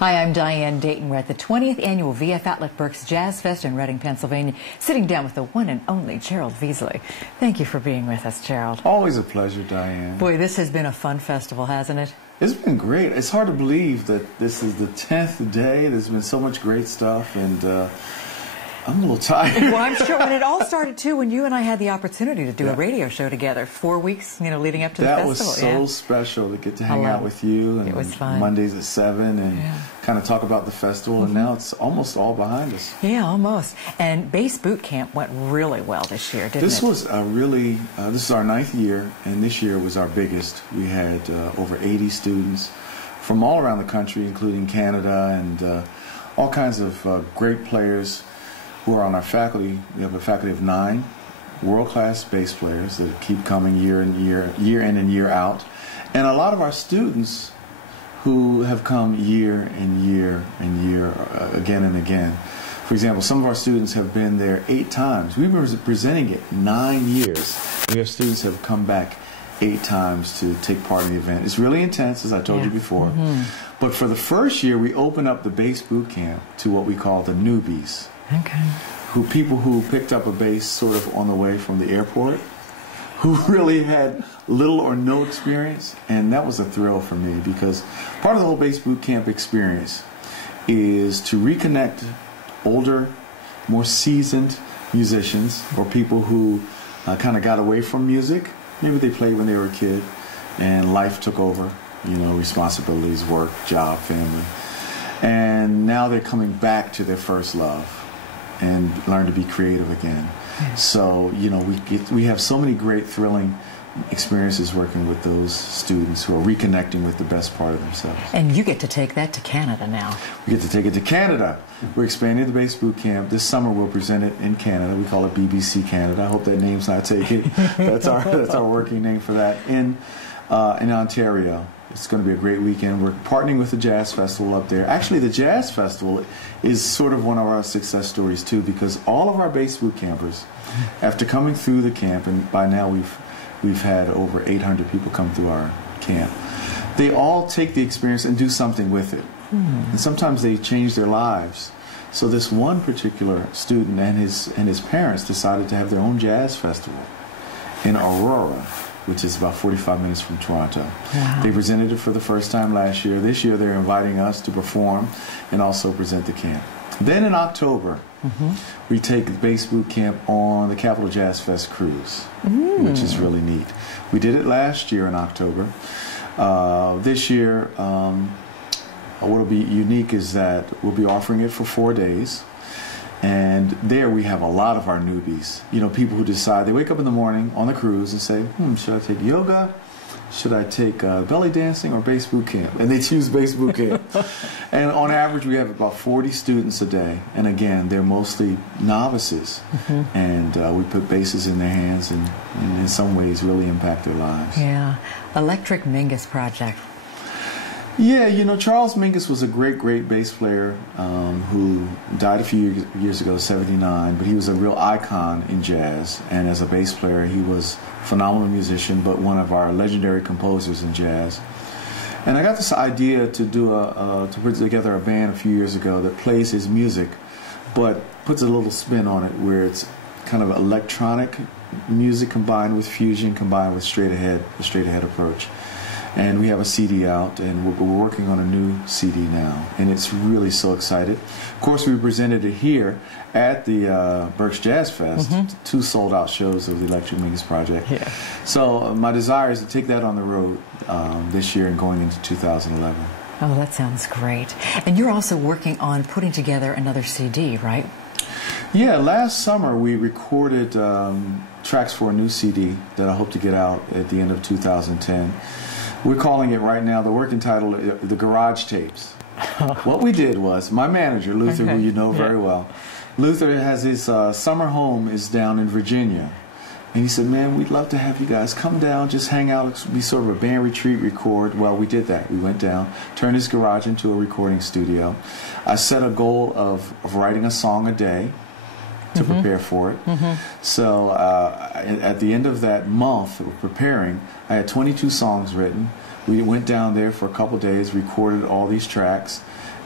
Hi, I'm Diane Dayton. We're at the 20th Annual VF Outlet Berks Jazz Fest in Reading, Pennsylvania, sitting down with the one and only Gerald Veasley. Thank you for being with us, Gerald. Always a pleasure, Diane. Boy, this has been a fun festival, hasn't it? It's been great. It's hard to believe that this is the 10th day. There's been so much great stuff, and I'm a little tired. Well, I'm sure when it all started, too, when you and I had the opportunity to do a radio show together, 4 weeks, leading up to the festival. That was so special to get to hang out with you. And it was fun. Mondays at 7 and kind of talk about the festival, and now it's almost all behind us. Yeah, almost. And Bass Boot Camp went really well this year, didn't it? This was this is our 9th year, and this year was our biggest. We had over 80 students from all around the country, including Canada, and all kinds of great players who are on our faculty. We have a faculty of 9 world-class bass players that keep coming year in and year out, and a lot of our students who have come year and year and year again and again. For example, some of our students have been there 8 times. We've been presenting it 9 years. We have students who have come back 8 times to take part in the event. It's really intense, as I told you before. But for the first year, we opened up the Bass Boot Camp to what we call the newbies. Okay. People who picked up a bass sort of on the way from the airport, who really had little or no experience, and that was a thrill for me, because part of the whole Bass Boot Camp experience is to reconnect older, more seasoned musicians or people who kind of got away from music. Maybe they played when they were a kid and life took over, responsibilities, work, job, family, and now they're coming back to their first love and learn to be creative again. So, we have so many great, thrilling experiences working with those students who are reconnecting with the best part of themselves. And you get to take that to Canada now. We get to take it to Canada. We're expanding the Bass Boot Camp. This summer we'll present it in Canada. We call it BBC Canada. I hope that name's not taken. That's our working name for that. In Ontario. It's going to be a great weekend. We're partnering with the Jazz Festival up there. Actually, the Jazz Festival is sort of one of our success stories, too, because all of our Bass Boot Campers, after coming through the camp, and by now we've had over 800 people come through our camp, they all take the experience and do something with it. And sometimes they change their lives. So this one particular student and his parents decided to have their own jazz festival in Aurora, which is about 45 minutes from Toronto. Wow. They presented it for the first time last year. This year they're inviting us to perform and also present the camp. Then in October, we take the Bass Boot Camp on the Capital Jazz Fest cruise, which is really neat. We did it last year in October. This year, what will be unique is that we'll be offering it for 4 days. And there we have a lot of our newbies. People who decide, they wake up in the morning on the cruise and say, should I take yoga? Should I take belly dancing or Bass Boot Camp? And they choose Bass Boot Camp. And on average, we have about 40 students a day. And again, they're mostly novices. And we put basses in their hands and in some ways really impact their lives. Yeah. Electric Mingus Project. Yeah, Charles Mingus was a great bass player who died a few years ago, 79, but he was a real icon in jazz. And as a bass player, he was a phenomenal musician, but one of our legendary composers in jazz. And I got this idea to to put together a band a few years ago that plays his music, but puts a little spin on it, where it's kind of electronic music combined with fusion, combined with the straight ahead approach. And we have a CD out, and we're working on a new CD now, and it's really so excited. Of course, we presented it here at the Berks Jazz Fest, 2 sold-out shows of the Electric Mingus Project. Yeah. So my desire is to take that on the road this year and going into 2011. Oh, that sounds great. And you're also working on putting together another CD, right? Yeah, last summer we recorded tracks for a new CD that I hope to get out at the end of 2010. We're calling it right now, the working title, the Garage Tapes. What we did was, my manager, Luther, who you know very well, Luther has his summer home is down in Virginia. And he said, man, we'd love to have you guys come down, just hang out, be sort of a band retreat, record. Well, we did that. We went down, turned his garage into a recording studio. I set a goal of writing a song a day to prepare for it. So at the end of that month of preparing, I had 22 songs written. We went down there for a couple days, recorded all these tracks,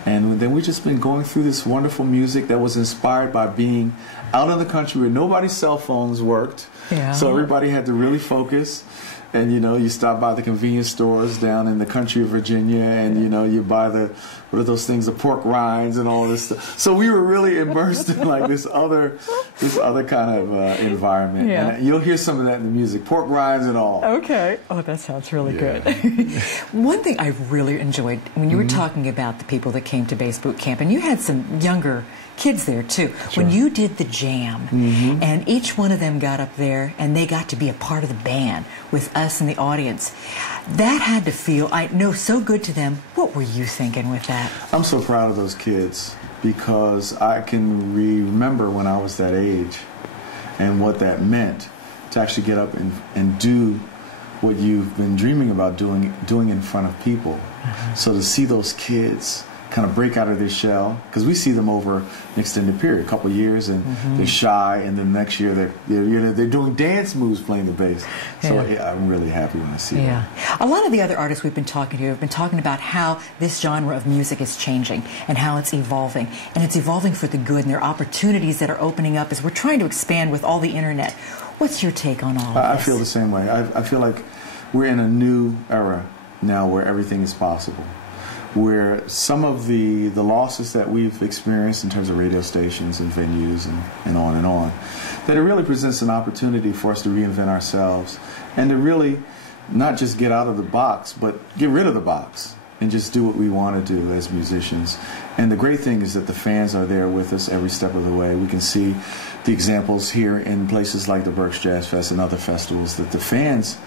And then we've just been going through this wonderful music that was inspired by being out in the country where nobody's cell phones worked. Yeah. So everybody had to really focus. And, you know, you stop by the convenience stores down in the country of Virginia, and, you know, you buy what are those things, the pork rinds and all this stuff. So we were really immersed in, like, this other kind of environment. Yeah. And you'll hear some of that in the music, pork rinds and all. Okay. Oh, that sounds really good. One thing I really enjoyed when you were talking about the people that came to Bass Boot Camp, and you had some younger kids there too. Sure. When you did the jam, and each one of them got up there and they got to be a part of the band with us in the audience, that had to feel, I know, so good to them. What were you thinking with that? I'm so proud of those kids because I can remember when I was that age and what that meant to actually get up and do what you've been dreaming about doing in front of people. So to see those kids kind of break out of their shell, because we see them over an extended period, a couple of years, and they're shy, and then next year they're doing dance moves playing the bass. So I'm really happy when I see that. A lot of the other artists we've been talking to have been talking about how this genre of music is changing and how it's evolving, and it's evolving for the good, and there are opportunities that are opening up as we're trying to expand with all the internet. What's your take on all of this? I feel the same way. I feel like we're in a new era now where everything is possible, where some of the losses that we've experienced in terms of radio stations and venues and on, that it really presents an opportunity for us to reinvent ourselves and to really not just get out of the box, but get rid of the box and just do what we want to do as musicians. And the great thing is that the fans are there with us every step of the way. We can see the examples here in places like the Berks Jazz Fest and other festivals, that the fans,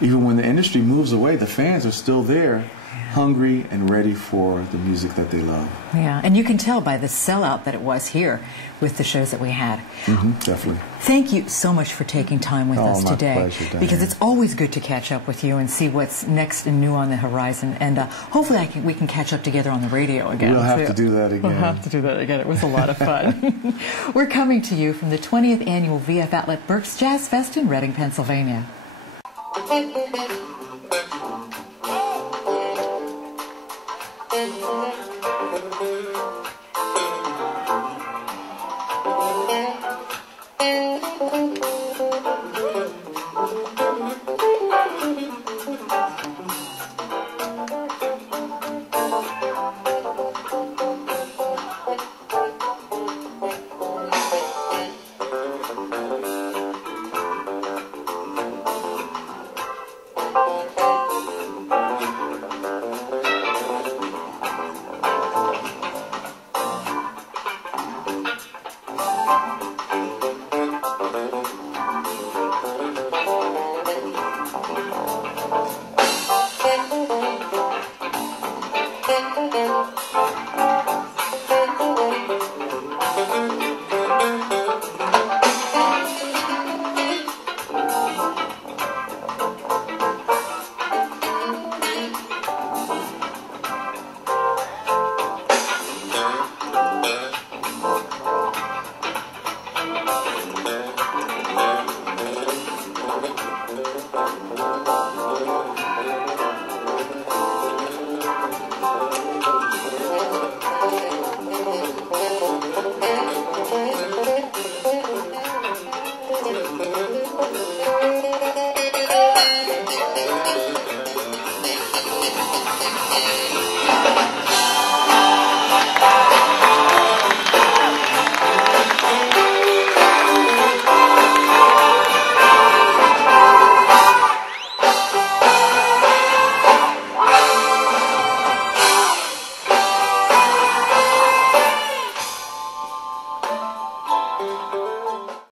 even when the industry moves away, the fans are still there, hungry and ready for the music that they love. Yeah, and you can tell by the sellout that it was here with the shows that we had. Definitely. Thank you so much for taking time with us today. My pleasure, Diane. Because it's always good to catch up with you and see what's next and new on the horizon. And hopefully we can catch up together on the radio again. We'll have to do that again. We'll have to do that again. It was a lot of fun. We're coming to you from the 20th Annual VF Outlet Berks Jazz Fest in Reading, Pennsylvania.